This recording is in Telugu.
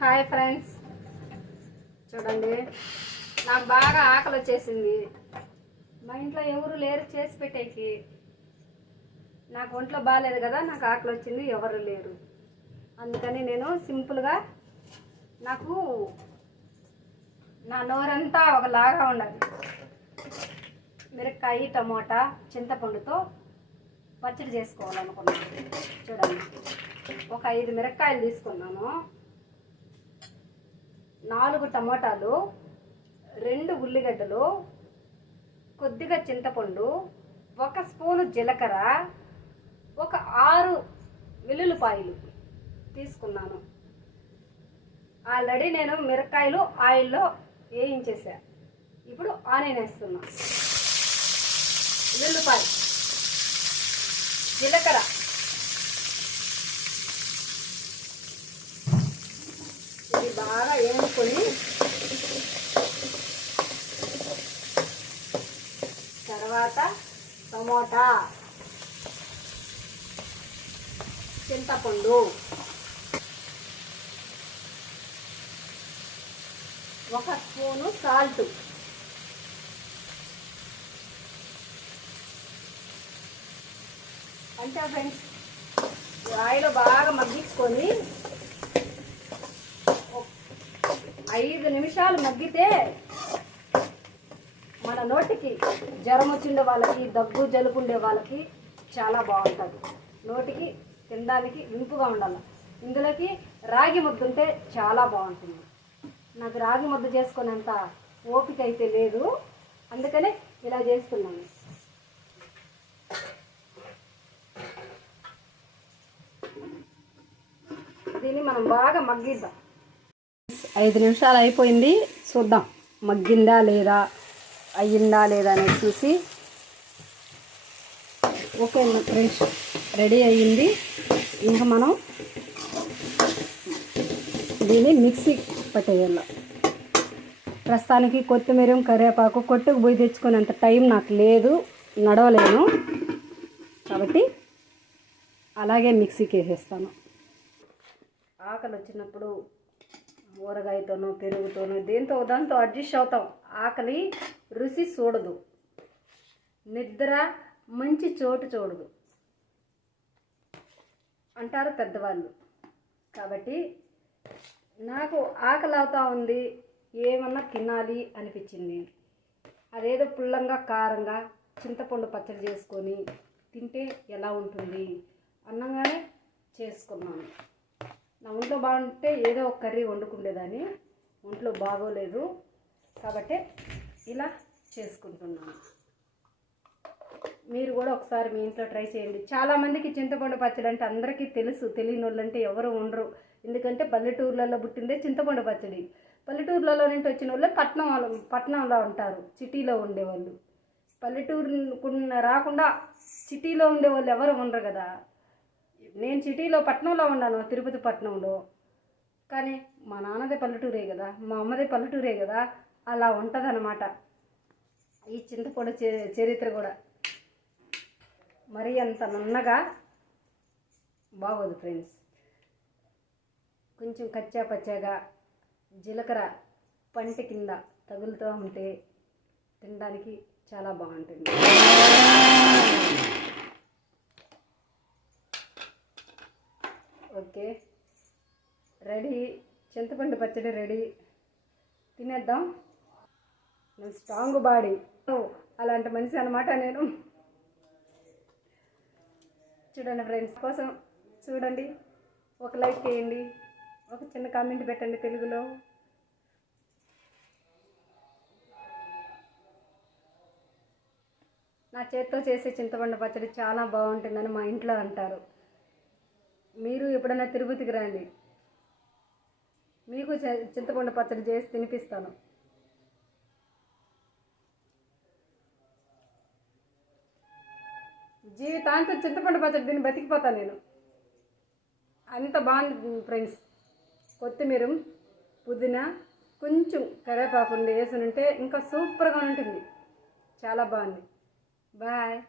Hi friends. చూడండి నాకు బాగా ఆకలి వచ్చేసింది. మా ఇంట్లో ఎవరు లేరు చేసి పెట్టేకి. నాకు ఒంట్లో బాగాలేదు కదా నాకు ఆకలి వచ్చింది ఎవరు లేరు. అందుకని నేను సింపుల్గా నాకు నా నోరంతా ఒకలాగా ఉండాలి. మిరపకాయ టమోటా చింతపండుతో పచ్చడి చేసుకోవాలనుకున్నాను. చూడండి ఒక ఐదు మిరపకాయలు తీసుకున్నాను. నాలుగు టమోటాలు రెండు ఉల్లిగడ్డలు కొద్దిగా చింతపండు ఒక స్పూను జీలకర్ర ఒక ఆరు వెల్లుల్లిపాయలు తీసుకున్నాను. ఆల్రెడీ నేను మిరకాయలు ఆయిల్లో వేయించేసా. ఇప్పుడు ఆనియన్ వేస్తున్నా. వెల్లుల్లిపాయ జీలకర్ర. టమోటా చింతపండు ఒక స్పూను సాల్ట్. అంటే ఫ్రెండ్స్ ఆయిల్ బాగా మగ్గించుకొని ఐదు నిమిషాలు మగ్గితే మన నోటికి జ్వరం వచ్చిండే వాళ్ళకి దగ్గు జలుబు ఉండే వాళ్ళకి చాలా బాగుంటుంది. నోటికి తినడానికి వింపుగా ఉండాలి. ఇందులోకి రాగి ముద్ద ఉంటే చాలా బాగుంటుంది. నాకు రాగి ముద్ద చేసుకునేంత ఓపిక అయితే లేదు. అందుకనే ఇలా చేస్తున్నాను. దీన్ని మనం బాగా మగ్గిద్దాం. ఐదు నిమిషాలు అయిపోయింది. చూద్దాం. మగ్గిందా లేదా? అయ్యిందా లేదా అనేది చూసి ఓకే ఫ్రెండ్స్ రెడీ అయ్యింది. ఇంకా మనం దీన్ని మిక్సీ పట్టేయాలి. ప్రస్తుతానికి కొత్తిమీర కరివేపాకు కొట్టుకు పోయి తెచ్చుకునేంత టైం నాకు లేదు నడవలేను. కాబట్టి అలాగే మిక్సీకి వేసేస్తాను ఆకలి వచ్చినప్పుడు ఊరగాయతోనో పెరుగుతోనో దేంతో దాంతో అడ్జస్ట్ అవుతాం. ఆకలి రుచి చూడదు. నిద్ర మంచి చోటు చూడదు. అంటారు పెద్దవాళ్ళు. కాబట్టి నాకు ఆకలి అవుతా ఉంది ఏమన్నా తినాలి అనిపించింది. అదేదో పుల్లంగా కారంగా చింతపండు పచ్చడి చేసుకొని తింటే ఎలా ఉంటుంది అన్నంగానే చేసుకున్నాను. నా ఒంట్లో బాగుంటే ఏదో ఒక కర్రీ వండుకుండేదాన్ని ఒంట్లో బాగోలేదు. కాబట్టి ఇలా చేసుకుంటున్నాను. మీరు కూడా ఒకసారి మీ ఇంట్లో ట్రై చేయండి. చాలామందికి చింతపండు పచ్చడి అంటే అందరికీ తెలుసు తెలియని వాళ్ళంటే ఎవరు ఉండరు. ఎందుకంటే పల్లెటూర్లలో పుట్టిందే చింతపండు పచ్చడి. పల్లెటూర్లలో నుండి వచ్చిన వాళ్ళు పట్నం పట్నంలో ఉంటారు సిటీలో ఉండేవాళ్ళు. పల్లెటూరు రాకుండా సిటీలో ఉండే వాళ్ళు ఎవరు ఉండరు కదా. నేను సిటీలో పట్నంలో ఉన్నాను తిరుపతి పట్నంలో. కానీ మా నాన్నదే పల్లెటూరే కదా మా అమ్మదే పల్లెటూరే కదా. అలా ఉంటుందన్నమాట. ఈ చింతపొడి చే- చరిత్ర కూడా. మరీ అంత నున్నగా బాగోదు ఫ్రెండ్స్. కొంచెం కచ్చా పచ్చాగా జీలకర్ర పంటి కింద తగులుతూ ఉంటే తినడానికి చాలా బాగుంటుంది. ఓకే. రెడీ. చింతపండు పచ్చడి రెడీ. తినేద్దాం. నువ్వు స్ట్రాంగ్ బాడీ అలాంటి మనిషి అనమాట నేను. చూడండి ఫ్రెండ్స్ కోసం చూడండి. ఒక లైక్ చేయండి. ఒక చిన్న కామెంట్ పెట్టండి తెలుగులో. నా చేత్తో చేసే చింతపండు పచ్చడి చాలా బాగుంటుందని మా ఇంట్లో అంటారు. మీరు ఎప్పుడైనా తిరుపతికి రండి. మీకు చింతపండు పచ్చడి చేసి తినిపిస్తాను. జీవితాంతం చింతపండు పచ్చడి దీన్ని బతికిపోతాను నేను. అంత బాగుంది ఫ్రెండ్స్. కొత్తిమీర పుదీనా కొంచెం కరివేపాకు వేసి ఉంటే ఇంకా సూపర్గా ఉంటుంది. చాలా బాగుంది. బాయ్.